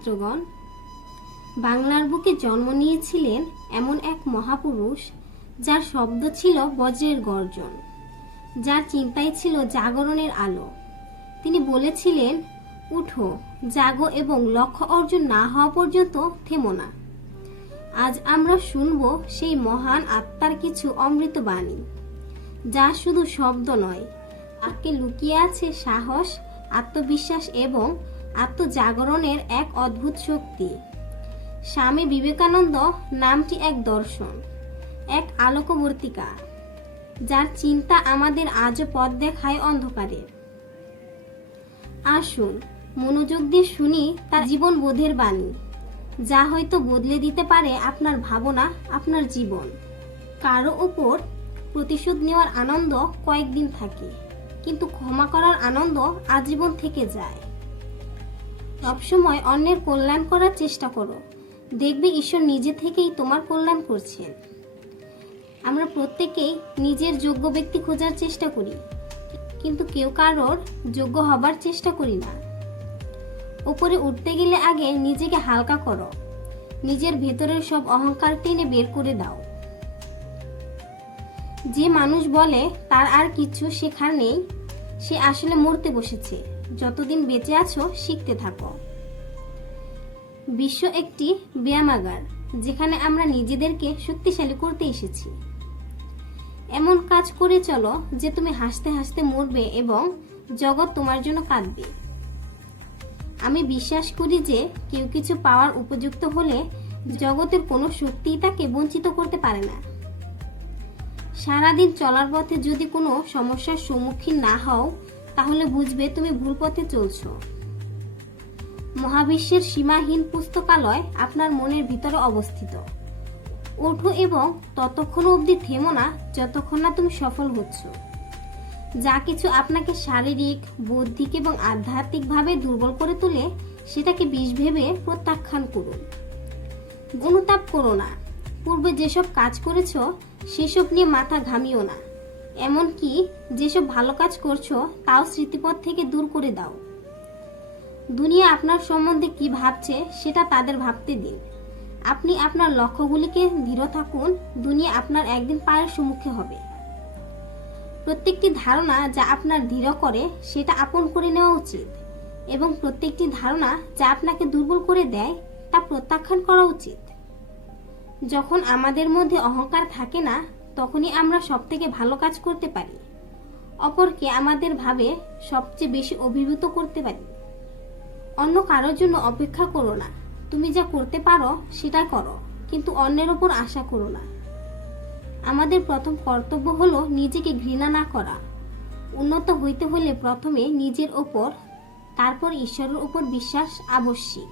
মিত্রগণ বাংলার বুকে জন্ম নিয়েছিলেন এমন এক মহাপুরুষ, যার শব্দ ছিল বজ্রের গর্জন, যার চিন্তায় ছিল জাগরণের আলো। তিনি বলেছিলেন, উঠো, জাগো এবং লক্ষ্য অর্জন না হওয়া পর্যন্ত থেমো না। আজ আমরা শুনব সেই মহান আত্মার কিছু অমৃত বাণী, যা শুধু শব্দ নয় আজকে লুকিয়ে আছে সাহস, আত্মবিশ্বাস এবং আত্মজাগরণের এক অদ্ভুত শক্তি। স্বামী বিবেকানন্দ নামটি এক দর্শন, এক আলোকবর্তিকা, যার চিন্তা আমাদের আজও পথ দেখায় অন্ধকারে। আসুন, মনোযোগ দিয়ে শুনি তার জীবন বোধের বাণী, যা হয়তো বদলে দিতে পারে আপনার ভাবনা, আপনার জীবন। কারও ওপর প্রতিশোধ নেওয়ার আনন্দ কয়েকদিন থাকে, কিন্তু ক্ষমা করার আনন্দ আজীবন থেকে যায়। সবসময় অন্যের কল্যাণ করার চেষ্টা করো। দেখবে ঈশ্বর নিজে থেকেই তোমার কল্যাণ করছেন। আমরা প্রত্যেকেই নিজের যোগ্য ব্যক্তি খোঁজার চেষ্টা করি, কিন্তু কেউ কারোর যোগ্য হবার চেষ্টা করি না। ওপরে উঠতে গেলে আগে নিজেকে হালকা করো। নিজের ভেতরের সব অহংকার টেনে বের করে দাও। যে মানুষ বলে, তার আর কিছু শেখার নেই, সে আসলে মরতে বসেছে। যতদিন বেঁচে আছো, শিখতে থাকো। বিশ্ব একটি ব্যায়ামাগার, যেখানে আমরা নিজেদেরকে শক্তিশালী করতে এসেছি। এমন কাজ করে চলো যে তুমি হাসতে হাসতে মরবে এবং জগৎ তোমার জন্য কাঁদবে। আমি বিশ্বাস করি যে কেউ কিছু পাওয়ার উপযুক্ত হলে জগতের কোনো শক্তিই তাকে বঞ্চিত করতে পারে না। সারাদিন চলার পথে যদি কোনো সমস্যার সম্মুখীন না হও তাহলে বুঝবে তুমি ভুল পথে চলছো। মহাবিশ্বের সীমাহীন পুস্তকালয় আপনার মনের ভিতরে অবস্থিত। ওঠো এবং ততক্ষণ অবধি থেমো না, যতক্ষণ না তুমি সফল হচ্ছ। যা কিছু আপনাকে শারীরিক, বৌদ্ধিক এবং আধ্যাত্মিকভাবে দুর্বল করে তোলে, সেটাকে বিষ ভেবে প্রত্যাখ্যান করুন। অনুতাপ করো না। পূর্বে যেসব কাজ করেছ, সেসব নিয়ে মাথা ঘামিও না। এমনকি যেসব ভালো কাজ করছ, তাও স্মৃতিপথ থেকে দূর করে দাও। দুনিয়া আপনার সম্বন্ধে কি ভাবছে, সেটা তাদের ভাবতে দিন। আপনি আপনার লক্ষ্যগুলিকে দৃঢ় থাকুন, দুনিয়া আপনার একদিন পায়ের সম্মুখে হবে। প্রত্যেকটি ধারণা যা আপনার দৃঢ় করে, সেটা আপন করে নেওয়া উচিত। এবং প্রত্যেকটি ধারণা যা আপনাকে দুর্বল করে দেয়, তা প্রত্যাখ্যান করা উচিত। যখন আমাদের মধ্যে অহংকার থাকে না তখনই আমরা সব থেকে ভালো কাজ করতে পারি। অপরকে আমাদের ভাবে সবচেয়ে বেশি অভিভূত করতে পারি। অন্য কারোর জন্য অপেক্ষা করো না। তুমি যা করতে পারো সেটা করো, কিন্তু অন্যের ওপর আশা করো না। আমাদের প্রথম কর্তব্য হলো নিজেকে ঘৃণা না করা। উন্নত হইতে হলে প্রথমে নিজের ওপর, তারপর ঈশ্বরের ওপর বিশ্বাস আবশ্যিক।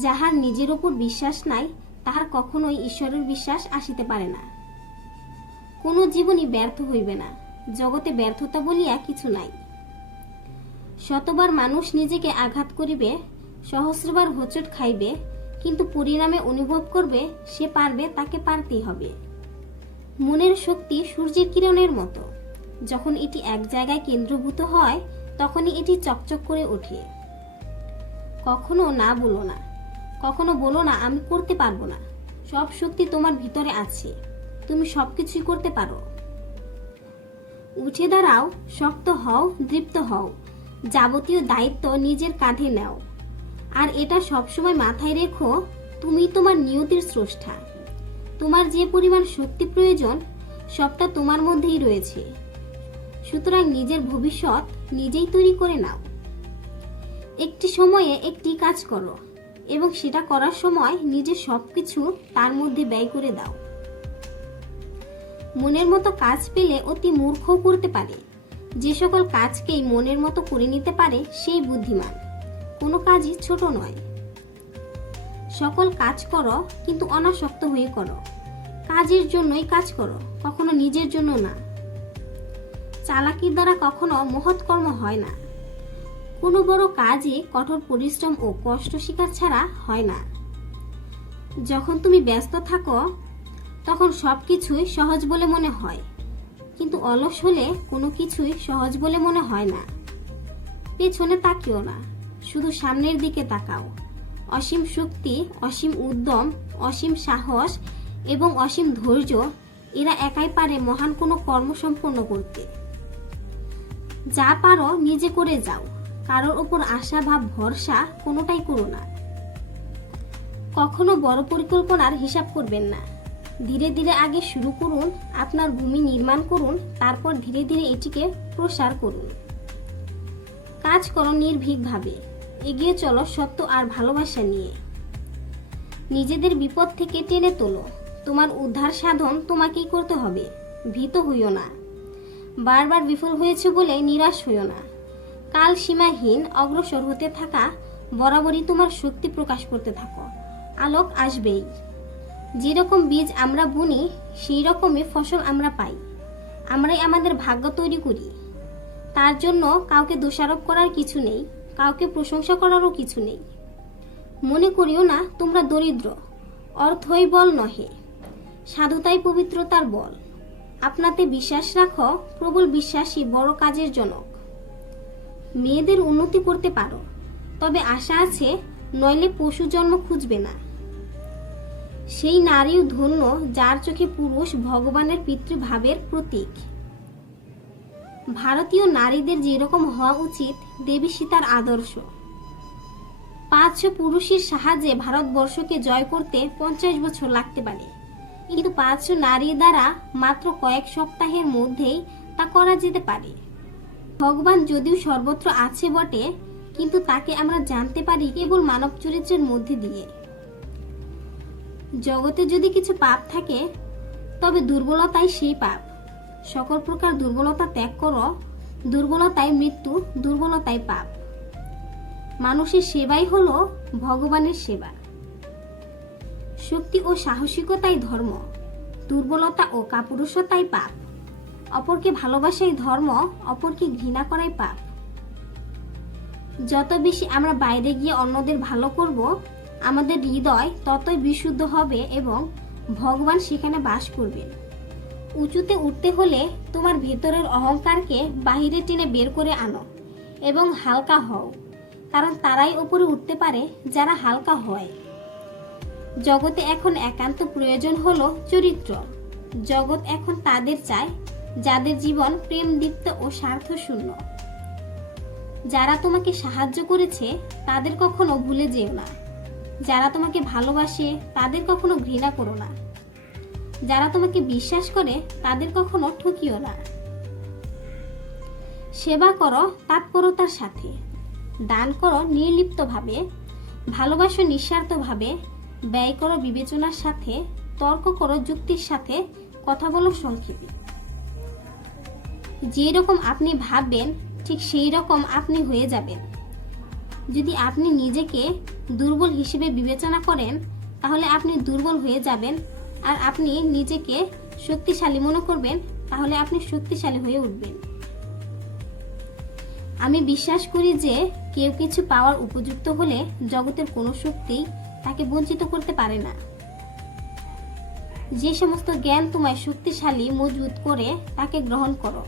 যাহার নিজের ওপর বিশ্বাস নাই, তাহার কখনোই ঈশ্বরের বিশ্বাস আসিতে পারে না। কোনো জীবনই ব্যর্থ হইবে না। জগতে ব্যর্থতা বলিয়া কিছু নাই। শতবার মানুষ নিজেকে আঘাত করিবে, সহস্রবার হোঁচট খাইবে, কিন্তু পরিণামে অনুভব করবে, সে পারবে, তাকে পারতেই হবে। মনের শক্তি সূর্যের কিরণের মতো। যখন এটি এক জায়গায় কেন্দ্রভূত হয়, তখনই এটি চকচক করে ওঠে। কখনো না বলো না। কখনো বলো না, আমি করতে পারব না। সব শক্তি তোমার ভিতরে আছে। তুমি সবকিছুই করতে পারো। উঠে দাঁড়াও, শক্ত হও, দৃপ্ত হও। যাবতীয় দায়িত্ব নিজের কাঁধে নাও। আর এটা সবসময় মাথায় রেখো, তুমি তোমার নিয়তির স্রষ্টা। তোমার যে পরিমাণ শক্তি প্রয়োজন, সবটা তোমার মধ্যেই রয়েছে। সুতরাং নিজের ভবিষ্যৎ নিজেই তৈরি করে নাও। একটি সময়ে একটি কাজ করো এবং সেটা করার সময় নিজের সবকিছু তার মধ্যে ব্যয় করে দাও। মনের মতো কাজ পেলে অতি মূর্খও করতে পারে। যে সকল কাজকেই মনের মতো করে নিতে পারে, সেই বুদ্ধিমান। কোনো কাজই ছোট নয়। সকল কাজ করো, কিন্তু অনাসক্ত হয়ে করো। কাজের জন্যই কাজ করো, কখনো নিজের জন্য না। চালাকির দ্বারা কখনো মহৎ কর্ম হয় না। কোনো বড় কাজে কঠোর পরিশ্রম ও কষ্ট শিকার ছাড়া হয় না। যখন তুমি ব্যস্ত থাকো তখন সব কিছুই সহজ বলে মনে হয়। কিন্তু অলস হলে কোনো কিছুই সহজ বলে মনে হয় না। পেছনে তাকিও না, শুধু সামনের দিকে তাকাও। অসীম শক্তি, অসীম উদ্যম, অসীম সাহস এবং অসীম ধৈর্য, এরা একাই পারে মহান কোনো কর্ম সম্পন্ন করতে। যা পারো নিজে করে যাও, কারোর ওপর আশা ভাব ভরসা কোনোটাই করো না। কখনো বড় পরিকল্পনার হিসাব করবেন না। ধীরে ধীরে আগে শুরু করুন, আপনার ভূমি নির্মাণ করুন, তারপর ধীরে ধীরে এটিকে প্রসার করুন। কাজ করো নির্ভীকভাবে। এগিয়ে চলো সত্য আর ভালোবাসা নিয়ে। নিজেদের বিপদ থেকে টেনে তোলো। তোমার উদ্ধার সাধন তোমাকেই করতে হবে। ভীত হইও না। বারবার বিফল হয়েছে বলে নিরাশ হইও না। কাল সীমাহীন অগ্রসর হতে থাকা, বরাবরই তোমার শক্তি প্রকাশ করতে থাকো। আলোক আসবেই। যেরকম বীজ আমরা বুনি সেই রকমই ফসল আমরা পাই। আমরাই আমাদের ভাগ্য তৈরি করি। তার জন্য কাউকে দোষারোপ করার কিছু নেই, কাউকে প্রশংসা করারও কিছু নেই। মনে করিও না, তোমরা দরিদ্র। অর্থই বল নহে। সাধুতাই পবিত্রতার বল। আপনাতে বিশ্বাস রাখো, প্রবল বিশ্বাসী বড় কাজের জনক। মেয়েদের উন্নতি করতে পারো, তবে আশা আছে, নইলে পশু জন্ম খুঁজবে না। সেই নারীও ধন্য যার চোখে পুরুষ ভগবানের পিতৃভাবের প্রতীক। ভারতীয় নারীদের যেরকম হওয়া উচিত, দেবী সীতার আদর্শ। পাঁচশো পুরুষের সাহায্যে ভারতবর্ষকে জয় করতে পঞ্চাশ বছর লাগতে পারে। কিন্তু পাঁচশো নারী দ্বারা মাত্র কয়েক সপ্তাহের মধ্যেই তা করা যেতে পারে। ভগবান যদিও সর্বত্র আছে বটে, কিন্তু তাকে আমরা জানতে পারি কেবল মানব চরিত্রের মধ্যে দিয়ে। জগতে যদি কিছু পাপ থাকে, তবে দুর্বলতাই সেই পাপ। সকল প্রকার দুর্বলতা ত্যাগ করো দুর্বলতায় মৃত্যু দুর্বলতায় পাপ। মানুষের সেবাই হলো ভগবানের সেবা। শক্তি ও সাহসিকতাই ধর্ম, দুর্বলতা ও কাপুরুষতাই পাপ। অপরকে ভালোবাসাই ধর্ম, অপরকে ঘৃণা করাই পাপ। যত বেশি আমরা বাইরে গিয়ে অন্যদের ভালো করব আমাদের হৃদয় ততই বিশুদ্ধ হবে এবং ভগবান সেখানে বাস করবেন। উঁচুতে উঠতে হলে তোমার ভেতরের অহংকারকে বাহিরে টেনে বের করে আনো এবং হালকা হও, কারণ তারাই ওপরে উঠতে পারে যারা হালকা হয়। জগতে এখন একান্ত প্রয়োজন হলো চরিত্র। জগৎ এখন তাদের চায়, যাদের জীবন প্রেম, দীপ্ত ও স্বার্থ শূন্য। যারা তোমাকে সাহায্য করেছে, তাদের কখনো ভুলে যেও না। যারা তোমাকে ভালোবাসে, তাদের কখনো ঘৃণা করো না। যারা তোমাকে বিশ্বাস করে, তাদের কখনো ঠকিও না। সেবা করো তৎপরতার সাথে। দান করো নির্লিপ্তভাবে। ভালোবাসো নিঃস্বার্থভাবে। ব্যয় করো বিবেচনার সাথে। তর্ক করো যুক্তির সাথে। কথা বলো সংক্ষেপে। যেরকম আপনি ভাববেন, ঠিক সেই রকম আপনি হয়ে যাবেন। যদি আপনি নিজেকে দুর্বল হিসেবে বিবেচনা করেন, তাহলে আপনি দুর্বল হয়ে যাবেন। আর আপনি নিজেকে শক্তিশালী মনে করবেন, তাহলে আপনি শক্তিশালী হয়ে উঠবেন। আমি বিশ্বাস করি যে কেউ কিছু পাওয়ার উপযুক্ত হলে জগতের কোনো শক্তি তাকে বঞ্চিত করতে পারে না। যে সমস্ত জ্ঞান তোমায় শক্তিশালী, মজবুত করে তাকে গ্রহণ করো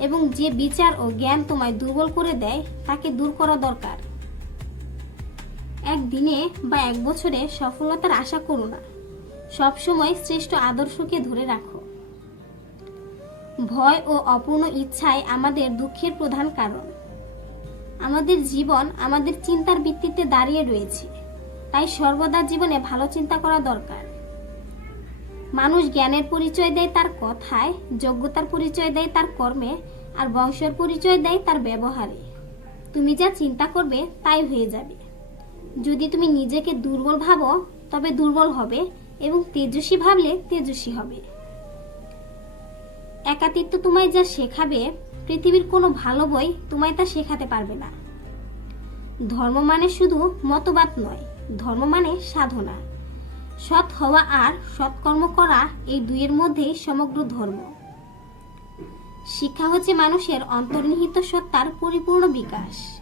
এবং যে বিচার ও জ্ঞান তোমায় দুর্বল করে দেয়, তাকে দূর করা দরকার। একদিনে বা এক বছরে সফলতার আশা করো না। সবসময় শ্রেষ্ঠ আদর্শকে ধরে রাখো। ভয় ও অপূর্ণ ইচ্ছাই আমাদের দুঃখের প্রধান কারণ। আমাদের জীবন আমাদের চিন্তার ভিত্তিতে দাঁড়িয়ে রয়েছে। তাই সর্বদা জীবনে ভালো চিন্তা করা দরকার। মানুষ জ্ঞানের পরিচয় দেয় তার কথায়, যোগ্যতার পরিচয় দেয় তার কর্মে, আর বংশের পরিচয় দেয় তার ব্যবহারে। তুমি যা চিন্তা করবে তাই হয়ে যাবে। যদি তুমি নিজেকে দুর্বল ভাবো, তবে দুর্বল হবে এবং তেজস্বী ভাবলে তেজস্বী হবে। একাতিত্ব তোমায় যা শেখাবে, পৃথিবীর কোনো ভালো বই তোমায় তা শেখাতে পারবে না। ধর্ম মানে শুধু মতবাদ নয়, ধর্ম মানে সাধনা। সৎ হওয়া আর সৎকর্ম করা এই দুইয়ের মধ্যেই সমগ্র ধর্ম। শিক্ষা হচ্ছে মানুষের অন্তর্নিহিত সত্তার পরিপূর্ণ বিকাশ।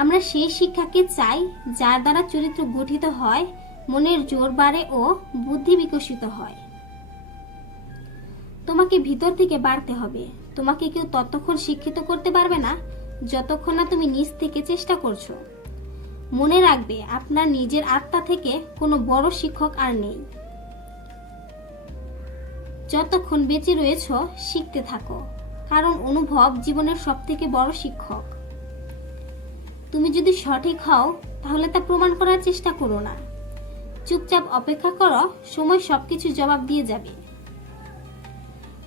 আমরা সেই শিক্ষাকে চাই যার দ্বারা চরিত্র গঠিত হয়, মনের জোর বাড়ে ও বুদ্ধি বিকশিত হয়। তোমাকে ভিতর থেকে বাড়তে হবে। তোমাকে কেউ ততক্ষণ শিক্ষিত করতে পারবে না যতক্ষণ না তুমি নিজ থেকে চেষ্টা করছ। মনে রাখবে, আপনার নিজের আত্মা থেকে কোনো বড় শিক্ষক আর নেই। যতক্ষণ বেঁচে রয়েছ, শিখতে থাকো। কারণ অনুভব জীবনের সব থেকে বড় শিক্ষক। তুমি যদি সঠিক হও, তাহলে তা প্রমাণ করার চেষ্টা করো না। চুপচাপ অপেক্ষা করো, সময় সবকিছু জবাব দিয়ে যাবে।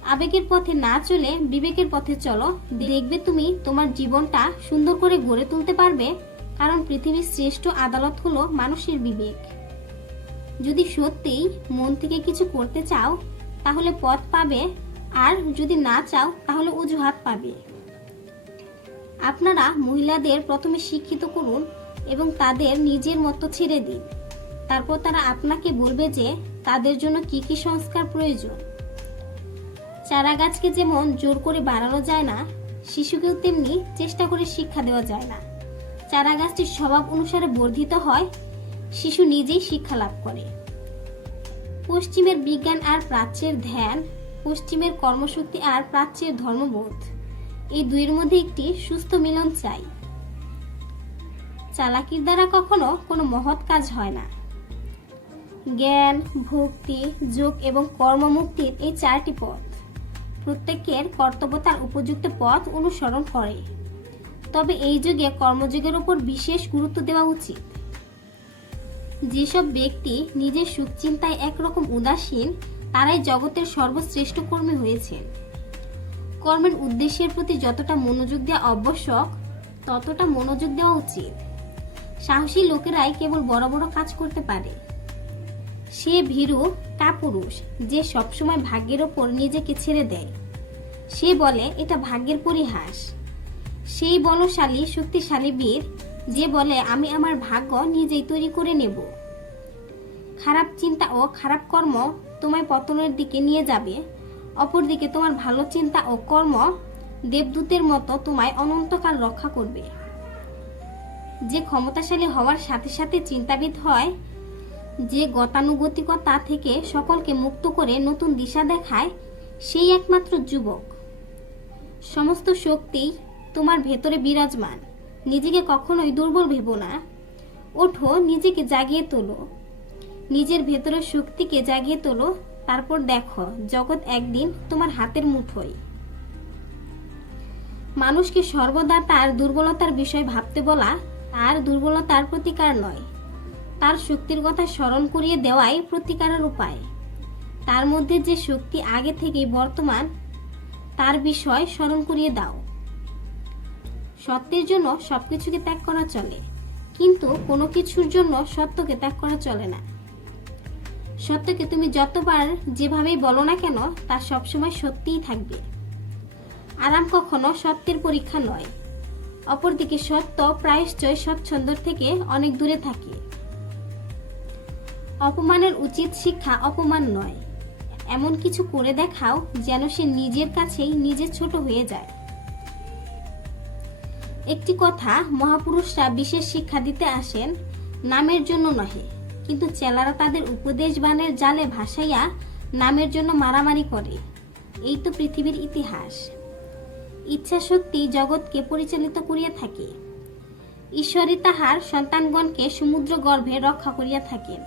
আবেগের পথে না চলে, বিবেকের পথে চলো। দেখবে তুমি তোমার জীবনটা সুন্দর করে গড়ে তুলতে পারবে, কারণ পৃথিবীর শ্রেষ্ঠ আদালত হলো মানুষের বিবেক। যদি সত্যিই মন থেকে কিছু করতে চাও, তাহলে পথ পাবে, আর যদি না চাও, তাহলে অজুহাত পাবে। আপনারা মহিলাদের প্রথমে শিক্ষিত করুন এবং তাদের নিজের মতো ছেড়ে দিন। তারপর তারা আপনাকে বলবে যে তাদের জন্য কি কি সংস্কার প্রয়োজন। চারা গাছকে যেমন জোর করে বাড়ানো যায় না, শিশুকেও তেমনি চেষ্টা করে শিক্ষা দেওয়া যায় না। চারা গাছটির স্বভাব অনুসারে বর্ধিত হয়, শিশু নিজেই শিক্ষা লাভ করে। পশ্চিমের বিজ্ঞান আর প্রাচ্যের ধ্যান, পশ্চিমের কর্মশক্তি আর প্রাচ্যের ধর্মবোধ। এই দুইয়ের মধ্যে একটি সুস্থ মিলন চাই। চালাকির দ্বারা কখনো কোনো মহৎ কাজ হয় না। জ্ঞান, ভক্তি, যোগ এবং কর্মমুক্তির এই চারটি পথ প্রত্যেকের কর্তব্য তার উপযুক্ত পথ অনুসরণ করে। তবে এই যুগে কর্মযোগের উপর বিশেষ গুরুত্ব দেওয়া উচিত। যেসব ব্যক্তি নিজের সুখ চিন্তায় একরকম উদাসীন, তারাই জগতের সর্বশ্রেষ্ঠ কর্মী হয়েছেন। কর্মের উদ্দেশ্যের প্রতি যতটা মনোযোগ দেওয়া আবশ্যক, ততটা মনোযোগ দেওয়া উচিত। সাহসী লোকেরাই কেবল বড় বড় কাজ করতে পারে। সে ভীরু কাপুরুষ যে সবসময় ভাগ্যের ওপর নিজেকে ছেড়ে দেয়। সে বলে, এটা ভাগ্যের পরিহাস। সেই বলশালী, শক্তিশালী বীর, যে বলে, আমি আমার ভাগ্য নিজেই তৈরি করে নেব। খারাপ চিন্তা ও খারাপ কর্ম তোমায় পতনের দিকে নিয়ে যাবে। অপরদিকে তোমার ভালো চিন্তা ও কর্ম দেবদূতের মতো তোমায় অনন্তকাল রক্ষা করবে। যে ক্ষমতাশালী হওয়ার সাথে সাথে চিন্তাবিদ হয়, যে গতানুগতিকতা থেকে সকলকে মুক্ত করে নতুন দিশা দেখায়, সেই একমাত্র যুবক। সমস্ত শক্তি তোমার ভেতরে বিরাজমান। নিজেকে কখনোই দুর্বল ভেবো না। ওঠো, নিজেকে জাগিয়ে তোলো। নিজের ভেতরের শক্তিকে জাগিয়ে তোলো। তারপর দেখো, জগৎ একদিন তোমার হাতের মুঠোয়। মানুষকে সর্বদা তার দুর্বলতার বিষয় ভাবতে বলা তার দুর্বলতার প্রতিকার নয়। তার শক্তির কথা স্মরণ করিয়ে দেওয়াই প্রতিকারের উপায়। তার মধ্যে যে শক্তি আগে থেকেই বর্তমান, তার বিষয় স্মরণ করিয়ে দাও। সত্যের জন্য সবকিছুকে ত্যাগ করা চলে, কিন্তু কোনো কিছুর জন্য সত্যকে ত্যাগ করা চলে না। সত্যকে তুমি যতবার যেভাবেই বলো না কেন, তা সবসময় সত্যিই থাকবে। আরাম কখনো সত্যের পরীক্ষা নয়। অপরদিকে সত্য প্রায়শ্চয় স্বচ্ছন্দর থেকে অনেক দূরে থাকে। অপমানের উচিত শিক্ষা অপমান নয়। এমন কিছু করে দেখাও যেন সে নিজের কাছেই নিজে ছোট হয়ে যায়। একটি কথা মহাপুরুষরা বিশেষ শিক্ষা দিতে আসেন, নামের জন্য নহে। কিন্তু চেলারা তাদের উপদেশ বানের জালে ভাসাইয়া নামের জন্য মারামারি করে। এই তো পৃথিবীর ইতিহাস। ইচ্ছা শক্তি জগৎকে পরিচালিত করিয়া থাকে। ঈশ্বরই তাহার সন্তানগণকে সমুদ্র গর্ভে রক্ষা করিয়া থাকেন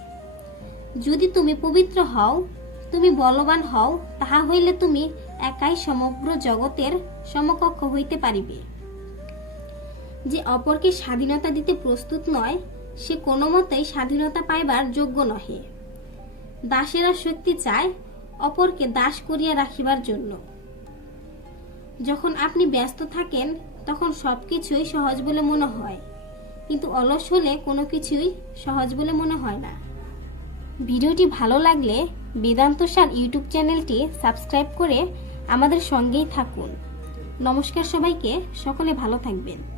যদি তুমি পবিত্র হও, তুমি বলবান হও, তাহা হইলে তুমি একাই সমগ্র জগতের সমকক্ষ হইতে পারিবে। যে অপরকে স্বাধীনতা দিতে প্রস্তুত নয় সে কোনো মতেই স্বাধীনতা পাইবার যোগ্য নহে। দাসেরা শক্তি চায় অপরকে দাস করিয়া রাখিবার জন্য। যখন আপনি ব্যস্ত থাকেন, তখন সব কিছুই সহজ বলে মনে হয়। কিন্তু অলস হলে কোনো কিছুই সহজ বলে মনে হয় না। ভিডিওটি ভালো লাগলে বেদান্ত সার ইউটিউব চ্যানেলটি সাবস্ক্রাইব করে আমাদের সঙ্গেই থাকুন। নমস্কার সবাইকে, সকলে ভালো থাকবেন।